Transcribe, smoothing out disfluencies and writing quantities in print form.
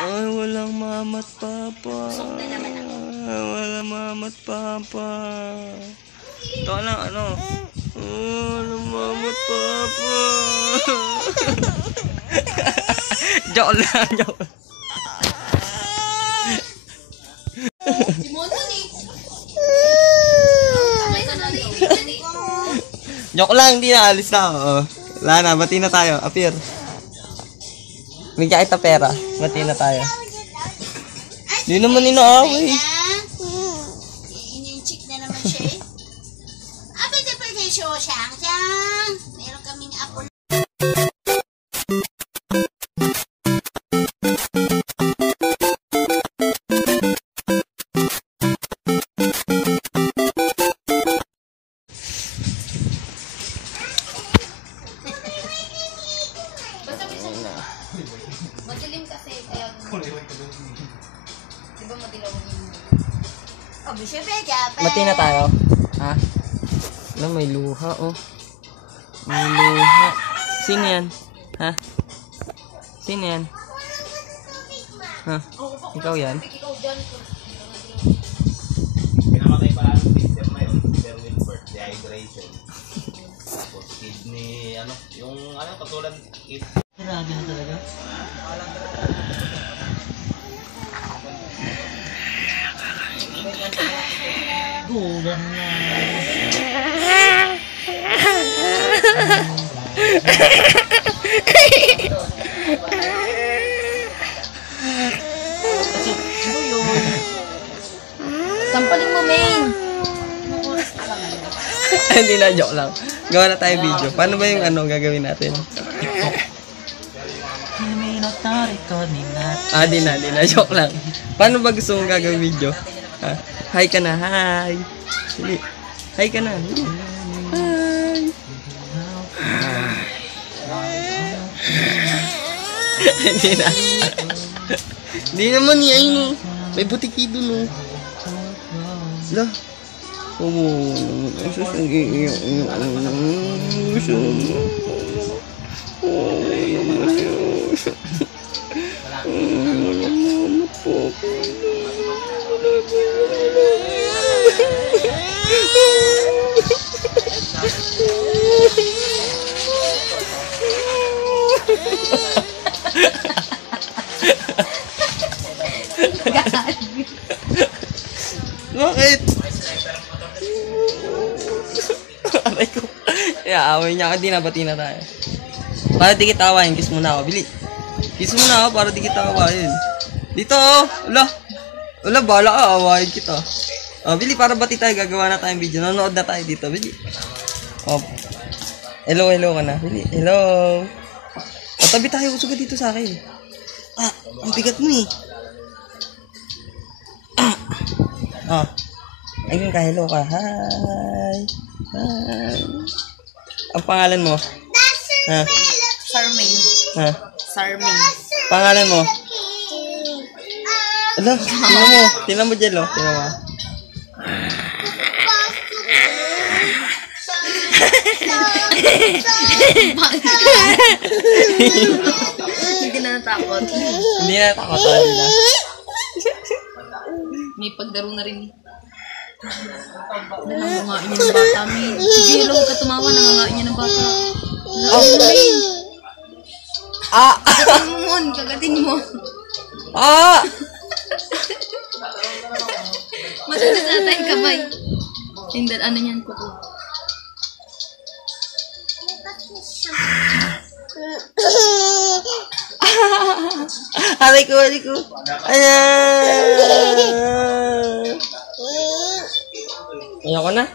Ay, walang mama't papa. Walang mama't papa. Ito lang, ano? Walang mama't papa. Joke lang, joke. Joke lang, hindi na. Alis na ako. Wala na, bati na tayo. Appear. Bigyan kita pera. Bati na tayo. Hindi naman inaaway. Yung chick na naman siya eh. Abay na pwede siya, siyang. Meron kaming apo. Madilim kasi kaya diba madilaw yung Bati na tayo. Ha? Ano, may luha, oh. May luha. Sino yan? Ha? Sino yan? Ha? Ikaw yan? Pinamatay pala ng sister na yun, Sister Wilbert, dehydration. Tapos kidney, ano, yung ano, katulad Grabe na talaga. Gulang na. Sampaling mo, main. Hindi na, joke lang. Gawa na tayo video. Paano ba yung ano gagawin natin? TikTok. Di na. Joke lang. Paano ba gusto mong gagawin video? Ha? Hi ka na, hi. Hindi. Hi ka na. Hindi. Hi. Hindi na. Hindi naman yan, no. May butiki doon, no. Lah. Oo. Bakit? Aray ko. Away niya ako. Di na, bati na tayo. Para di kita awayin, kiss muna ako. Bili. Kiss muna ako para di kita awayin. Dito, oh. Wala, bala ka. Awayin kita. Bili, para bati tayo. Gagawa na tayong video. Nanonood na tayo dito. Bili. Hello ka na. Bili. Hello. Tabi tayo. Uso ka dito sa akin. Ang bigat mo eh. Ayun ka. Hello ka. Hi. Ang pangalan mo? Ha? Sarmain. Ha? Sarmain. Pangalan mo? Ala, tingnan mo dyan, tingnan mo. Hindi na natakot. Hindi na natakot, hindi na. May pagdaro na rin. Nangangain niya ng bata, Min. Sige, huwag ka tumawa, nangangain niya ng bata. Min. Kagatin mo, Mon. Kagatin mo. Masusunod na tayong kamay. Tingnan, ano niyan ko. Aray ko. Ayoko na.